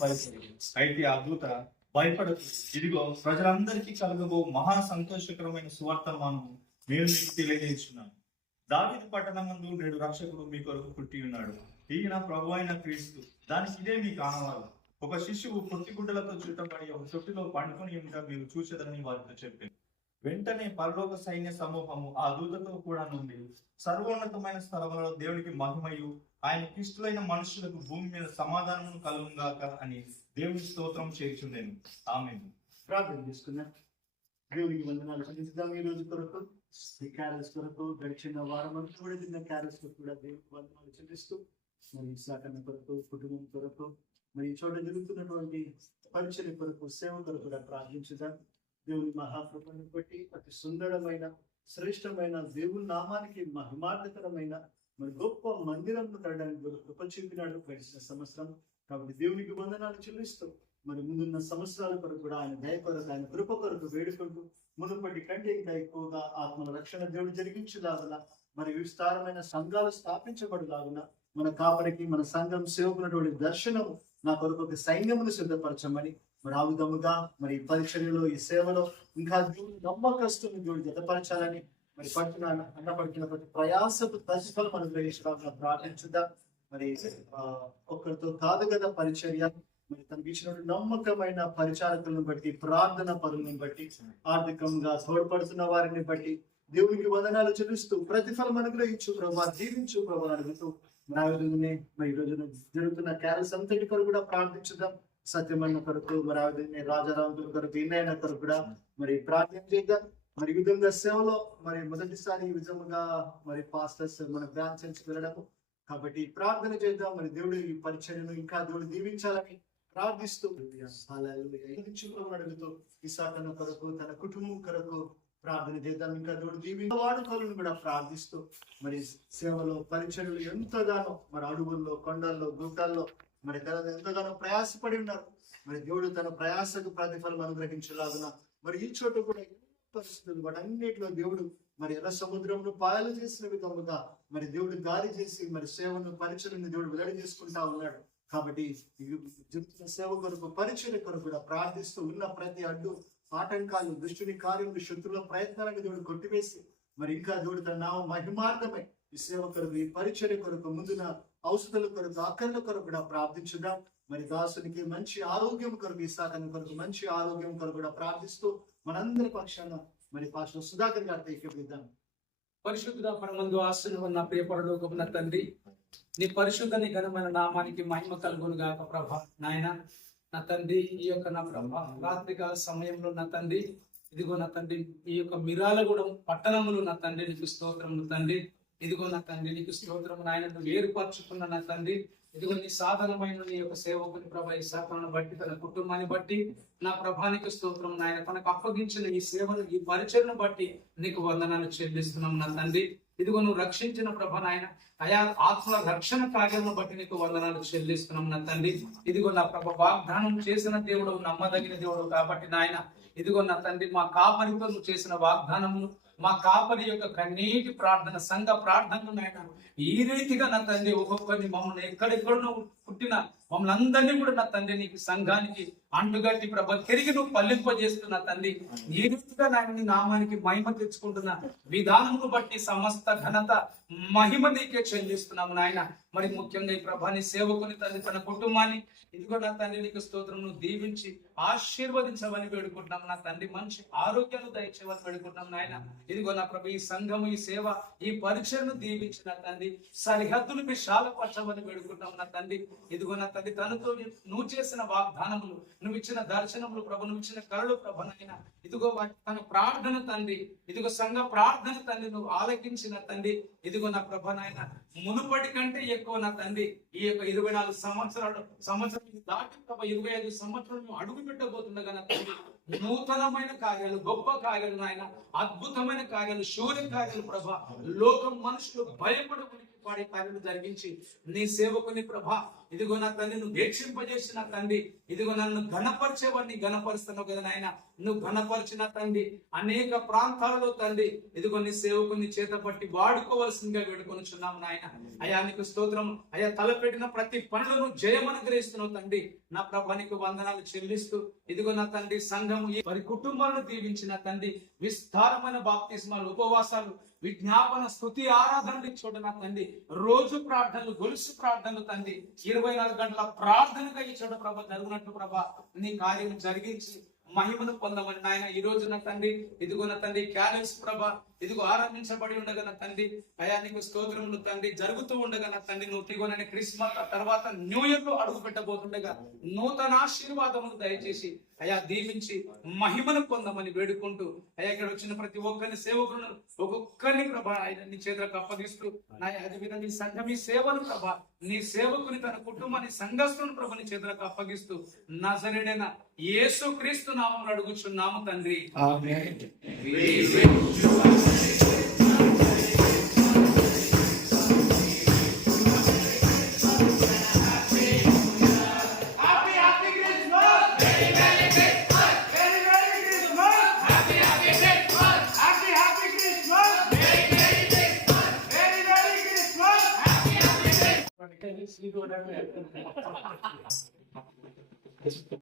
భయపడి. అయితే ఆ దూత భయపడదు, ఇదిగో ప్రజలందరికీ కలగబో మహా సంతోషకరమైన సువార్తమానం నేను మీకు తెలియజేస్తున్నాను. దావీదు పట్టణమందు నేడు రక్షకుడు మీ కొరకు పుట్టి ఉన్నాడు. ఈయన ప్రభు అయిన క్రీస్తు. దానికి ఇదే మీకు ఆనవాలు. ఒక శిశువు పొట్టిగుడ్డలతో చుట్టబడి ఒక చొట్టులో పండుకొని ఉంటా మీరు చూసేదని వారితో చెప్పారు. వెంటనే పరలోక సైన్య సమూహము ఆ దూతతో కూడా నుండి సర్వోన్నతమైన స్థలంలో దేవునికి మహిమయు ఆయన ఇష్టలైన మనుషులకు భూమి మీద సమాధానము కలుగుగాక అని దేవుని స్తోత్రం చేయుచుండెను. ఆమేన్. ప్రార్థన చేసుకున్నా. దేవునికి వందనాలు చెల్లిద్దాం. ఈ రోజు కొరకు ఈ క్యారెల్స్ కొరకు గడిచిన వారం అంతా కూడా తిన్న క్యారెల్స్ కూడా దేవునికి వందనాలు చెల్లిస్తూ మరి సాకన్న కొరకు కుటుంబం కొరకు మరి ఈ చోట జరుగుతున్నటువంటి పరిచర్య కొరకు సేవ కొరకు కూడా ప్రార్థించుదాం. దేవుని మహాకృపను బట్టి అతి సుందరమైన శ్రేష్టమైన దేవుని నామానికి మహిమార్థకరమైన మరి గొప్ప మందిరంలో కట్టడానికి కృప చూపినాడు గడిచిన సంవత్సరం. కాబట్టి దేవునికి వందనాలు చెల్లిస్తూ మరి ముందున్న సంవత్సరాల కొరకు కూడా ఆయన దయ కొరకు ఆయన కృప కొరకు వేడుకుంటూ మునుపటి కంటే ఇంకా ఎక్కువగా ఆత్మల రక్షణ దేవుడు జరిగించులాగున మరి విస్తారమైన సంఘాలు స్థాపించబడులాగున మన కాపరికి మన సంఘం సేవకున్నటువంటి దర్శనం నా కొరకు ఒక సైన్యమును సిద్ధపరచమని మరి ఆ విధముగా మరి పరిచర్యలో ఈ సేవలో ఇంకా దేవుడు నమ్మకస్తుని దేవుడు జతపరచాలని మరి పడుతున్న ప్రతి ప్రయాసపు ప్రతిఫలం అనుగ్రహించడానికి ప్రార్థించుద్దాం. మరి ఒక్కరితో కాదు కదా పరిచర్య, మరి తనకి ఇచ్చినటువంటి నమ్మకమైన పరిచారకులను బట్టి ప్రార్థన పరులను బట్టి ఆర్థికంగా తోడ్పడుతున్న వారిని బట్టి దేవునికి వందనాలు చెల్లిస్తూ ప్రతిఫలం అనుగ్రహించు ప్రభా, దీవించు ప్రభా అడుగుతూ మరి ఈ రోజున జరుగుతున్న క్యారల్స్ అంతటి కొరకు కూడా ప్రార్థించుదాం. సత్యమన్న కొరకు మరి రాజారావు కొరకు ఇన్నైన కొరకు కూడా మరి ప్రార్థన చేద్దాం. మరి విధంగా సేవలో మరి మొదటిసారి ఈ విధంగా మరి పాస్టర్స్ మన బ్రాంచ్ వెళ్ళడము కాబట్టి ప్రార్థన చేద్దాం. మరి దేవుడు ఈ పరిచర్యను ఇంకా దేవుడు దీవించాలని ప్రార్థిస్తూ అడుగుతూ ఇసాకన్న కొరకు తన కుటుంబం కొరకు ప్రార్థన చేద్దాం. ఇంకా దేవుడు దీవించిన వాడుకోవాలని కూడా ప్రార్థిస్తూ మరి సేవలో పరిచర్యలు ఎంతగానో మరి అడవుల్లో కొండల్లో గుట్టల్లో మరి ఎంతగానో ప్రయాసపడి ఉన్నారు. మరి దేవుడు తన ప్రయాసకు ప్రతిఫలం అనుగ్రహించలాగున మరి ఈ చోట కూడా పరిస్థితులు వాటన్నిటిలో దేవుడు మరి ఎర్ర సముద్రంలో పాయలు చేసిన విధముగా మరి దేవుడు గాలి చేసి మరి సేవను పరిచయను దేవుడు వెల్లడి చేసుకుంటా ఉన్నాడు. కాబట్టి జరుగుతున్న సేవ కొరకు పరిచయ కొరకు కూడా ప్రార్థిస్తూ ఉన్న ప్రతి అడ్డు ఆటంకాలు దుష్టుని కార్యములు శత్రుల ప్రయత్నాలను దేవుడు కొట్టివేసి మరి ఇంకా దేవుడు తన నామ మహిమార్థమై ఈ సేవ కొరకు ఈ పరిచర్య కొరకు ముందున ఔషధాల కొరకు అక్కర్ల కొరకు కూడా ప్రార్థించుదాం. మరి దాసునికి మంచి ఆరోగ్యం కొరకు ఇసాకన్న కొరకు మంచి ఆరోగ్యం కొరకు కూడా ప్రార్థిస్తూ మనందరి పక్షాన మరి పాస్టర్ సుధాకర్ గారితో ఎక్కిద్దాం. పరిశుద్ధ పరమందు ఆశను ఉన్న ప్రియపరలోకమున తండ్రి, నీ పరిశుద్ధని ఘనమైన నామానికి మహిమ కలుగును గాక ప్రభా. నాయన నా తండ్రి, ఈ యొక్క నా ప్రభా రాత్రికాల సమయంలో నా తండ్రి, ఇదిగో నా తండ్రి ఈ యొక్క మిరాలగూడెం పట్టణములు నా తండ్రి నీకు స్తోత్రములు తండ్రి. ఇదిగో నా తండ్రి నీకు స్తోత్రము నాయన, నువ్వు ఏర్పరచుకున్న నా తండ్రి ఇదిగో నీ సాధనమైన నీ యొక్క సేవకుని ప్రభా ఈ శాఖలను బట్టి తన కుటుంబాన్ని బట్టి నా ప్రభానికి స్తోత్రం నాయన, తనకు అప్పగించిన ఈ సేవను ఈ పరిచయను బట్టి నీకు వందనాలు చెల్లిస్తున్నాం నా తండ్రి. ఇదిగో నువ్వు రక్షించిన ప్రభ నాయన అయా ఆత్మల రక్షణ కార్యాలను బట్టి నీకు వందనాలు చెల్లిస్తున్నాం నా తండ్రి. ఇదిగో నా ప్రభ వాగ్దానం చేసిన దేవుడు, నమ్మదగిన దేవుడు కాబట్టి నాయన ఇదిగో నా తండ్రి మా కాపరితో నువ్వు చేసిన వాగ్దానములు, మా కాపరి యొక్క కన్నీటి ప్రార్థన సంఘ ప్రార్థనలు నాయన ఈ రీతిగా నా తండ్రి ఒక్కొక్కరిని మమ్మల్ని ఎక్కడెక్కడో పుట్టిన మమ్మల్ని అందరినీ కూడా నా తండ్రి నీకు సంఘానికి అంటుగట్టి ప్రభ తిరిగి నువ్వు పల్లింపజేస్తున్న తండ్రి ఈ రీతిగా నాయన నీ నామానికి మహిమ తెచ్చుకుంటున్న విధానమును బట్టి సమస్త ఘనత మహిమ నీకే చెల్లిస్తున్నాము నాయన. మరి ముఖ్యంగా ఈ ప్రభాని సేవకుని తండ్రి తన కుటుంబాన్ని ఇదిగో నా తండ్రి నీకు స్తోత్రమును దీవించి ఆశీర్వదించమని వేడుకుంటున్నాం నా తండ్రి. మంచి ఆరోగ్యాలు దయచేయమని వేడుకుంటున్నాం నాయన. ఇదిగో నా ప్రభు ఈ సంఘము ఈ సేవ ఈ పరిచయను దీవించిన తండ్రి సరిహద్దులు విశాలపరచమని వేడుకుంటున్నాం నా తండ్రి. ఇదిగో నా తండ్రి తనతో నువ్వు చేసిన వాగ్దానములు, నువ్వు ఇచ్చిన దర్శనములు ప్రభు, నువ్వు ఇచ్చిన కళలు ప్రభనైనా ఇదిగో తన ప్రార్థన తండ్రి, ఇదిగో సంఘ ప్రార్థన తండ్రి నువ్వు ఆలకించిన తండ్రి. ఇదిగో నా ప్రభనైనా మునుపటి కంటే ఎక్కువ నా తండ్రి ఈ యొక్క 24 సంవత్సరాలు దాటి ప్రభ 25 సంవత్సరాలు అడుగు పెట్టబోతుండగా నా తండ్రి నూతనమైన కార్యాలు, గొప్ప కార్యాలు నాయన, అద్భుతమైన కార్యాలు, శూన్య కార్యాలు ప్రభ, లోకం మనుషులు భయపడకుండా పాడే కార్యాలు జరిగించి నీ సేవకుని ప్రభ ఇదిగో నా తండ్రి నువ్వు దీక్షింపజేసిన తండ్రి, ఇదిగో నన్ను ఘనపరిచేవాడిని ఘనపరుస్తున్నావు కదా నాయన. నువ్వు ఘనపరిచిన తండ్రి అనేక ప్రాంతాలలో తండ్రి ఇదిగో నీ సేవకుని చేత పట్టి వాడుకోవాల్సిందిగా వేడుకొనుచున్నాము నాయన. అయా నీకు స్తోత్రం. అయా తలపెట్టిన ప్రతి పనులను జయమనుగ్రహిస్తున్నావు తండ్రి. నా ప్రభా నీకు వందనాలు చెల్లిస్తూ ఇదిగో నా తండ్రి సంఘము వారి కుటుంబాలను దీవించిన తండ్రి, విస్తారమైన బాప్తిస్మాలు, ఉపవాసాలు, విజ్ఞాపన, స్తుతి, ఆరాధనలు చూడ నా తండ్రి, రోజు ప్రార్థనలు, గొలుసు ప్రార్థనలు తండ్రి, 24 గంటల ప్రార్థనగా ఈ చోట ప్రభ జరుగునట్టు ప్రభ నీ కార్యం జరిగించి మహిమను పొందమని నాయన. ఈ రోజు నా తండ్రి ఇదిగో నా తండ్రి క్యాలెన్స్ ప్రభ ఇదిగో ఆరంభించబడి ఉండగా నా తండ్రి అయా నీకు స్తోత్రములు తండ్రి. జరుగుతూ ఉండగా నా తండ్రి నువ్వు ఇదిగోనని క్రిస్మస్ తర్వాత న్యూ ఇయర్ లో అడుగు పెట్టబోతుండగా నూతన ఆశీర్వాదములు దయచేసి అయా దీవించి మహిమను పొందమని వేడుకుంటూ అయా ఇక్కడ వచ్చిన ప్రతి ఒక్కరిని సేవకులను ఒక్కొక్కరిని ప్రభా ఆయన నీ చేతులకు అప్పగిస్తూ నా అదేవిధంగా నీ సంఘం ఈ సేవను ప్రభా నీ సేవకుని తన కుటుంబాన్ని సంఘస్థుని ప్రభు నీ చేతులకు అప్పగిస్తూ నజరేడైన యేసు క్రీస్తు నామములో అడుగుచున్నాము తండ్రి. ఆమేన్.